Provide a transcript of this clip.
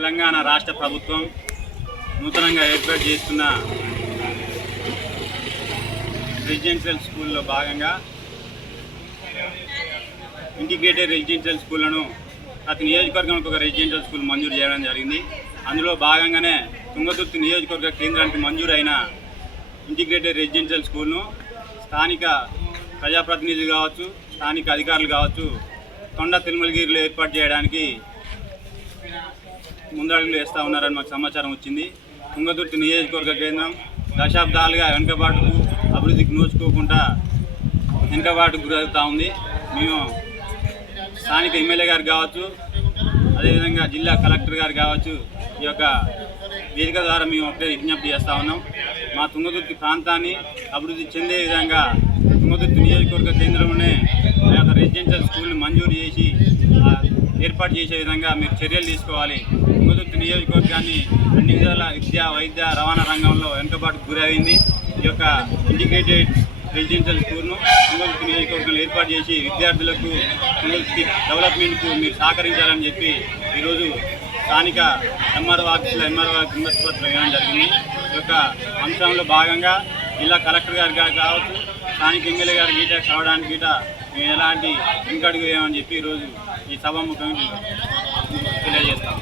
తెలంగాణ రాష్ట్ర ప్రభుత్వం నూతనంగా ఏర్పాటు చేస్తున్న రెసిడెన్షియల్ స్కూల్లో భాగంగా ఇంటిగ్రేటెడ్ రెసిడెన్షియల్ స్కూళ్ళను ప్రతి నియోజకవర్గానికి ఒక రెసిడెన్షియల్ స్కూల్ మంజూరు చేయడం జరిగింది. అందులో భాగంగానే తుంగతుర్తి నియోజకవర్గ కేంద్రానికి మంజూరైన ఇంటిగ్రేటెడ్ రెసిడెన్షియల్ స్కూల్ను స్థానిక ప్రజాప్రతినిధులు కావచ్చు స్థానిక అధికారులు కావచ్చు కొండ తిరుమలగిరిలో ఏర్పాటు చేయడానికి ముందడుగులు వేస్తూ ఉన్నారని మాకు సమాచారం వచ్చింది. తుంగతుర్తి నియోజకవర్గ కేంద్రం దశాబ్దాలుగా వెనుకబాటుకు అభివృద్ధికి నోచుకోకుండా వెనుకబాటుకు గురవుతూ ఉంది. మేము స్థానిక ఎమ్మెల్యే గారు కావచ్చు అదేవిధంగా జిల్లా కలెక్టర్ గారు కావచ్చు ఈ యొక్క వేదిక ద్వారా మేము ఒకటే విజ్ఞప్తి చేస్తూ ఉన్నాం. మా తుంగతుర్తి ప్రాంతాన్ని అభివృద్ధి చెందే విధంగా తుంగతుర్తి నియోజకవర్గ కేంద్రంలోనే ఆ యొక్క రెసిడెన్షియల్ స్కూల్ని ఏర్పాటు చేసే విధంగా మీరు చర్యలు తీసుకోవాలి. తుంగతుర్తి నియోజకవర్గాన్ని అన్ని విధాల విద్య వైద్య రవాణా రంగంలో వెనుకబాటుకు గురైంది ఈ యొక్క ఇంటిగ్రేటెడ్ రెసిడెన్షియల్ స్కూల్ను ముందు నియోజకవర్గంలో ఏర్పాటు చేసి విద్యార్థులకు తుంగతుర్తి డెవలప్మెంట్కు మీరు సహకరించాలని చెప్పి ఈరోజు స్థానిక ఎంఆర్ఓ ఆఫీసులో ఎంఆర్ఓ కింద జరిగింది. ఈ యొక్క అంశంలో భాగంగా జిల్లా కలెక్టర్ గారు కావచ్చు స్థానిక ఎమ్మెల్యే గారు గీట కావడానికి గీట మేము ఎలాంటి వెనుకడుగు వేయమని చెప్పి ఈరోజు ఈ సభాముఖంగా తెలియజేస్తాం